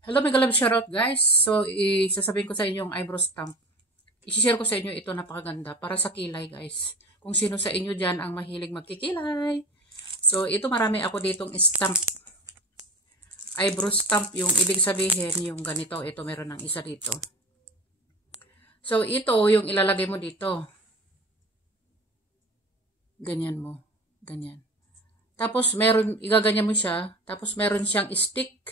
Hello, mega love shoutout guys. So, isasabihin ko sa inyo yung eyebrow stamp. I-share ko sa inyo ito, napakaganda para sa kilay guys. Kung sino sa inyo dyan ang mahilig magkikilay. So, ito marami ako ditong stamp. Eyebrow stamp, yung ibig sabihin yung ganito. Ito meron ng isa dito. So, ito yung ilalagay mo dito. Ganyan mo. Ganyan. Tapos, igaganyan mo siya. Tapos, meron siyang stick.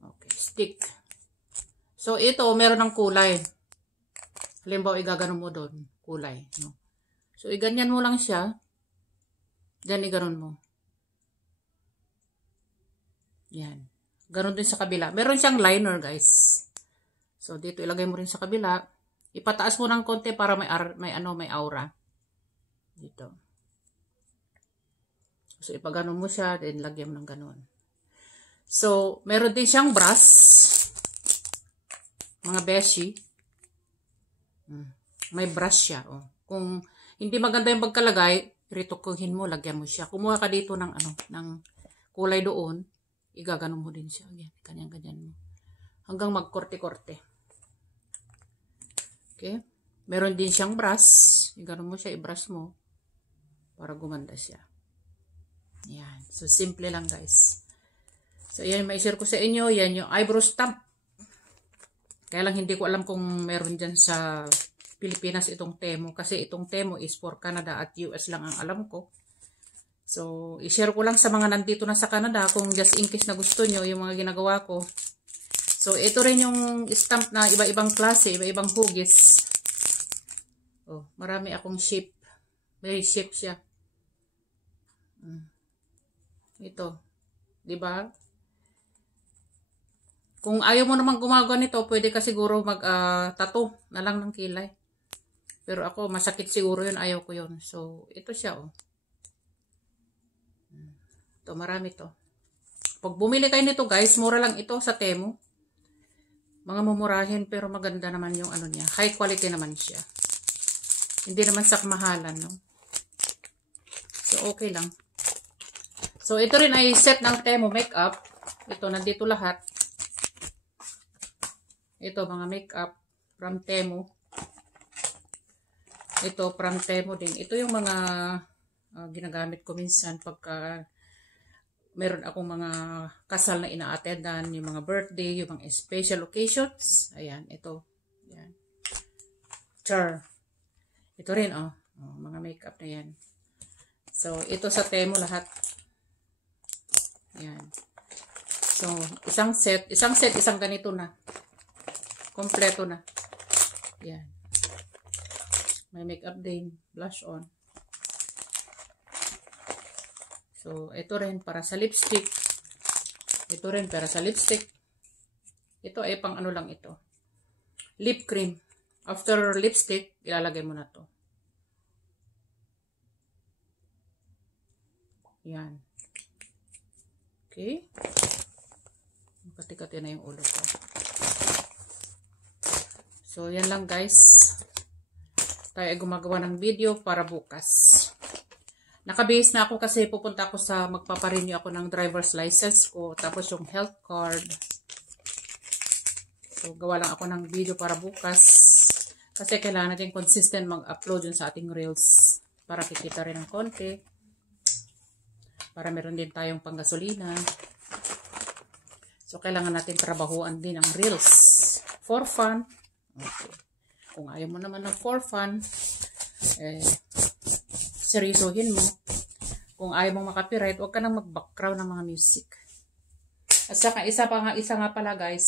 Okay, stick. So, ito, meron ng kulay. Halimbawa, igaganon mo doon. Kulay. No? So, iganyan mo lang siya. Then, iganon mo. Yan. Ganon din sa kabila. Meron siyang liner, guys. So, dito, ilagay mo rin sa kabila. Ipataas mo ng konti para may aura. Dito. So, ipaganon mo siya. Then, lagyan mo ng ganon. So, meron din siyang brush. Mga beshi. May brush siya. Oh. Kung hindi maganda yung pagkalagay, ritukuhin mo, lagyan mo siya. Kumuha ka dito ng ng kulay doon, igaganon mo din siya. Ganyan mo. Hanggang magkorte-korte. Okay? Meron din siyang brush. Iganon mo siya, i-brush mo para gumanda siya. Yan. So, simple lang guys. So, yan, may-share ko sa inyo. Yan yung eyebrow stamp. Kaya lang hindi ko alam kung meron dyan sa Pilipinas itong Temu. Kasi itong Temu is for Canada at US lang ang alam ko. So, i-share ko lang sa mga nandito na sa Canada kung just in case na gusto nyo yung mga ginagawa ko. So, ito rin yung stamp na iba-ibang klase, iba-ibang hugis. Oh, marami akong shape. May shape siya. Ito. Diba? Kung ayaw mo naman gumagawa nito, pwede ka siguro mag-tattoo na lang ng kilay. Pero ako, masakit siguro yun. Ayaw ko yun. So, ito siya, oh. Ito, marami to. Pag bumili kayo nito, guys, mura lang ito sa Temu. Mga mumurahin, pero maganda naman yung ano niya. High quality naman siya. Hindi naman sa kamahalan, no? So, okay lang. So, ito rin ay set ng Temu makeup. Ito, nandito lahat. Ito, mga makeup from Temu. Ito, from Temu din. Ito yung mga ginagamit ko minsan pagka meron akong mga kasal na ina-attendan, yung mga birthday, yung mga special occasions. Ayan, ito. Ayan. Char. Ito rin, oh. Mga makeup na yan. So, ito sa Temu lahat. Ayan. So, isang set, isang ganito na. Kompleto na. Yan. May makeup din. Blush on. So, ito rin para sa lipstick. Ito rin para sa lipstick. Ito ay pang ano lang ito. Lip cream. After lipstick, ilalagay mo na to. Yan. Okay. Kati-kati na yung ulo ko. So, yan lang guys. Tayo ay gumagawa ng video para bukas. Nakabase na ako kasi pupunta ako sa magpaparenew ako ng driver's license ko. Tapos yung health card. So, gawa lang ako ng video para bukas. Kasi kailangan natin consistent mag-upload yun sa ating reels. Para kikita rin ng konti. Para meron din tayong panggasolina. So, kailangan natin trabahuan din ang reels. For fun. Okay. Kung ayaw mo naman ng for fun, seryosohin mo. Kung ayaw mong makapiright, huwag ka nang mag-background ng mga music. At saka, isa nga pala guys,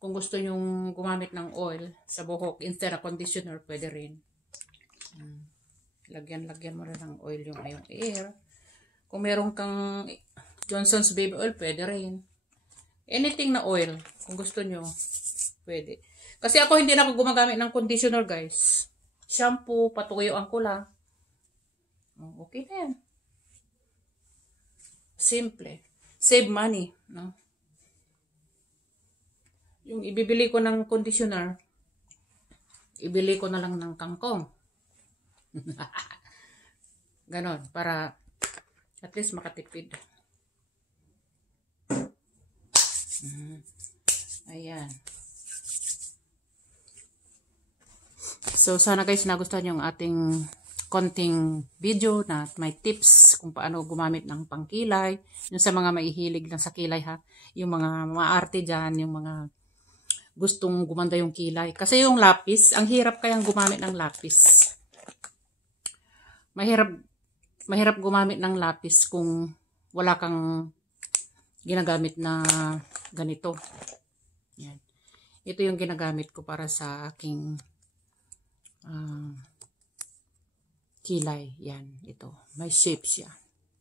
kung gusto nyong gumamit ng oil sa buhok, instead of conditioner, pwede rin. Lagyan mo rin ng oil yung air. Kung meron kang Johnson's Baby Oil, pwede rin. Anything na oil, kung gusto nyo, pwede. Kasi ako hindi na ako gumagamit ng conditioner guys. Shampoo, patuyuan ko lang. Okay na yan. Simple. Save money. No? Yung ibibili ko ng conditioner, ibili ko na lang ng kangkong. Ganon, para at least makatipid. Ayan. So, sana guys nagustuhan yung ating konting video na may tips kung paano gumamit ng pangkilay. Yung sa mga maihilig lang sa kilay ha. Yung mga maarte dyan, yung mga gustong gumanda yung kilay. Kasi yung lapis, ang hirap kayang gumamit ng lapis. Mahirap gumamit ng lapis kung wala kang ginagamit na ganito. Yan. Ito yung ginagamit ko para sa aking kilay. Yan, ito. May shape siya.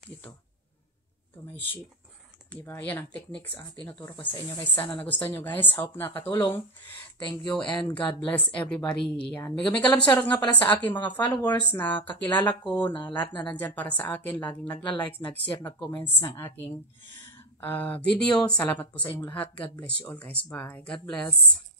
Ito may shape. Diba? Yan ang techniques ang tinuturo ko sa inyo guys. Sana nagustuhan nyo guys. Hope na katulong. Thank you and God bless everybody. Yan. Mega love shoutout nga pala sa aking mga followers na kakilala ko na lahat na nandyan para sa akin. Laging nagla-like, nag-share, nag-comments ng aking video. Salamat po sa inyong lahat. God bless you all guys. Bye. God bless.